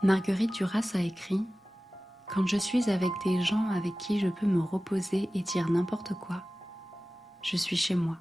Marguerite Duras a écrit « Quand je suis avec des gens avec qui je peux me reposer et dire n'importe quoi, je suis chez moi. »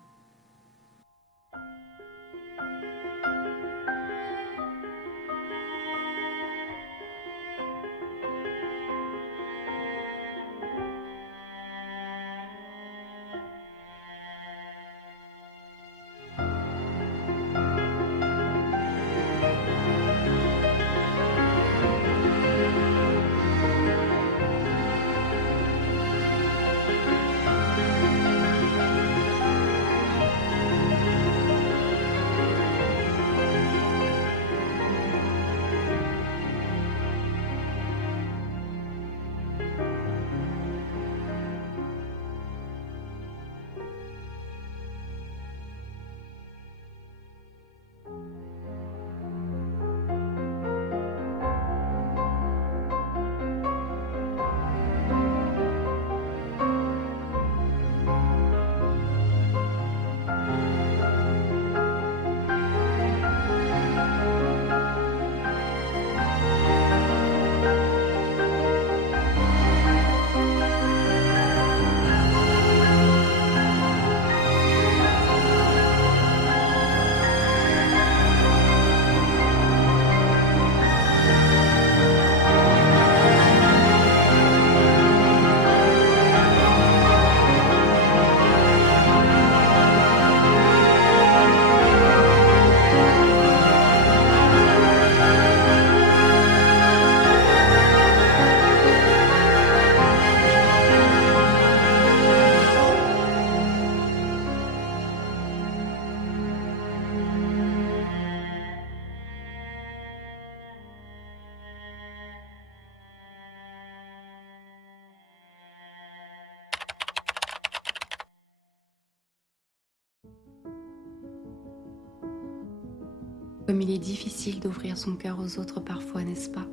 Comme il est difficile d'ouvrir son cœur aux autres parfois, n'est-ce pas?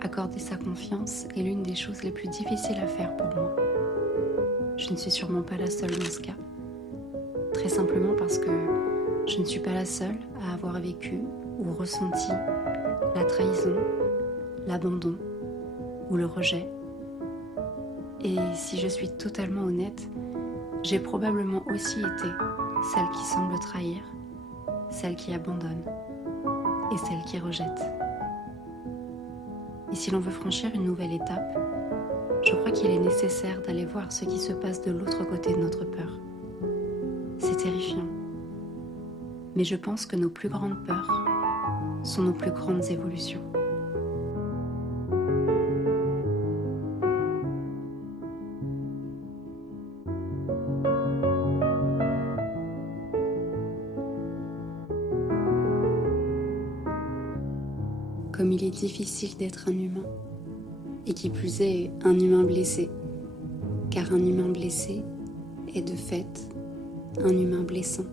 Accorder sa confiance est l'une des choses les plus difficiles à faire pour moi. Je ne suis sûrement pas la seule dans ce cas. Très simplement parce que je ne suis pas la seule à avoir vécu ou ressenti la trahison, l'abandon ou le rejet. Et si je suis totalement honnête, j'ai probablement aussi été celle qui semble trahir, celle qui abandonne et celle qui rejette. Et si l'on veut franchir une nouvelle étape, je crois qu'il est nécessaire d'aller voir ce qui se passe de l'autre côté de notre peur. C'est terrifiant. Mais je pense que nos plus grandes peurs sont nos plus grandes évolutions. Comme il est difficile d'être un humain, et qui plus est un humain blessé, car un humain blessé est de fait un humain blessant.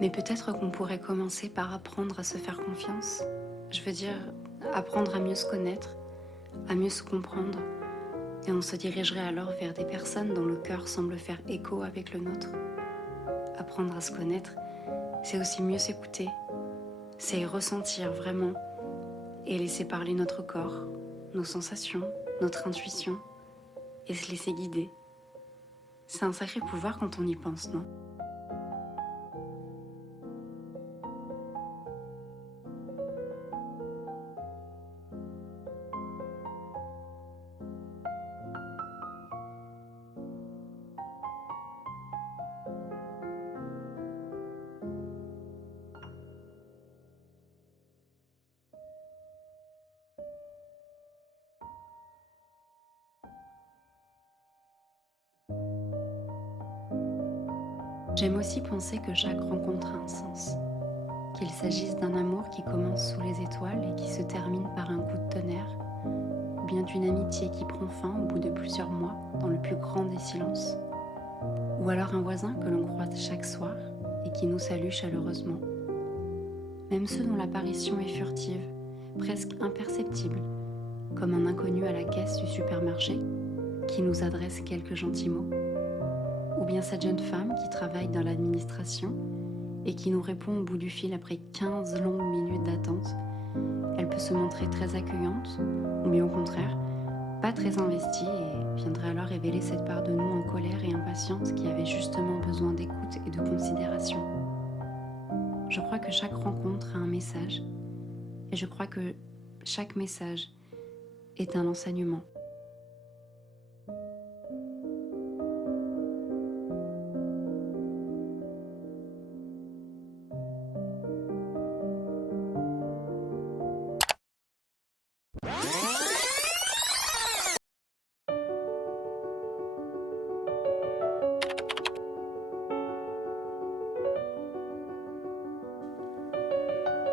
Mais peut-être qu'on pourrait commencer par apprendre à se faire confiance. Je veux dire, apprendre à mieux se connaître, à mieux se comprendre. Et on se dirigerait alors vers des personnes dont le cœur semble faire écho avec le nôtre. Apprendre à se connaître, c'est aussi mieux s'écouter. C'est ressentir vraiment et laisser parler notre corps, nos sensations, notre intuition et se laisser guider C'est un sacré pouvoir quand on y pense, non? J'aime aussi penser que chaque rencontre a un sens, qu'il s'agisse d'un amour qui commence sous les étoiles et qui se termine par un coup de tonnerre, ou bien d'une amitié qui prend fin au bout de plusieurs mois dans le plus grand des silences, ou alors un voisin que l'on croise chaque soir et qui nous salue chaleureusement. Même ceux dont l'apparition est furtive, presque imperceptible, comme un inconnu à la caisse du supermarché qui nous adresse quelques gentils mots, ou bien cette jeune femme qui travaille dans l'administration et qui nous répond au bout du fil après 15 longues minutes d'attente. Elle peut se montrer très accueillante, ou bien au contraire, pas très investie et viendrait alors révéler cette part de nous en colère et impatiente qui avait justement besoin d'écoute et de considération. Je crois que chaque rencontre a un message, et je crois que chaque message est un enseignement.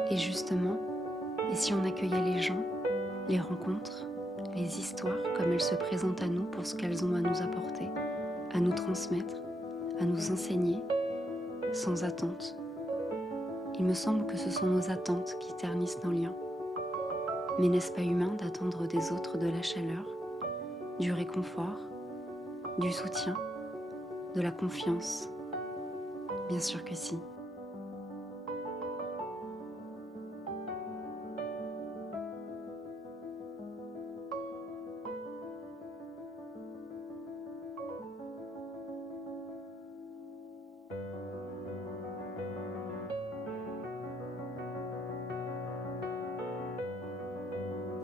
Et justement, et si on accueillait les gens, les rencontres, les histoires comme elles se présentent à nous pour ce qu'elles ont à nous apporter, à nous transmettre, à nous enseigner, sans attente. Il me semble que ce sont nos attentes qui ternissent nos liens. Mais n'est-ce pas humain d'attendre des autres de la chaleur, du réconfort, du soutien, de la confiance? Bien sûr que si.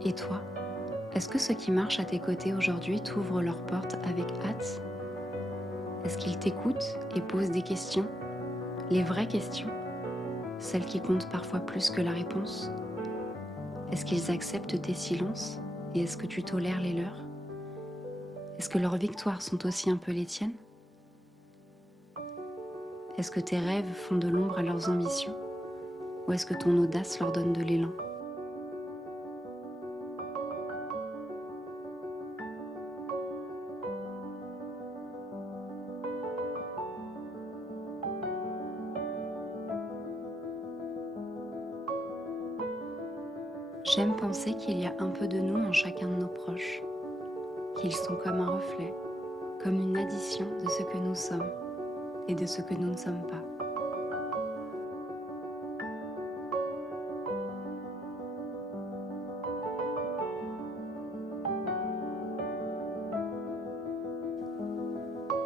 Et toi, est-ce que ceux qui marchent à tes côtés aujourd'hui t'ouvrent leurs portes avec hâte? Est-ce qu'ils t'écoutent et posent des questions? Les vraies questions? Celles qui comptent parfois plus que la réponse? Est-ce qu'ils acceptent tes silences et est-ce que tu tolères les leurs? Est-ce que leurs victoires sont aussi un peu les tiennes? Est-ce que tes rêves font de l'ombre à leurs ambitions? Ou est-ce que ton audace leur donne de l'élan? J'aime penser qu'il y a un peu de nous en chacun de nos proches, qu'ils sont comme un reflet, comme une addition de ce que nous sommes et de ce que nous ne sommes pas.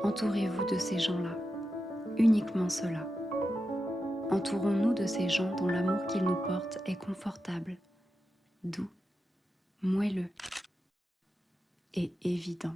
Entourez-vous de ces gens-là, uniquement ceux-là. Entourons-nous de ces gens dont l'amour qu'ils nous portent est confortable, doux, moelleux et évident.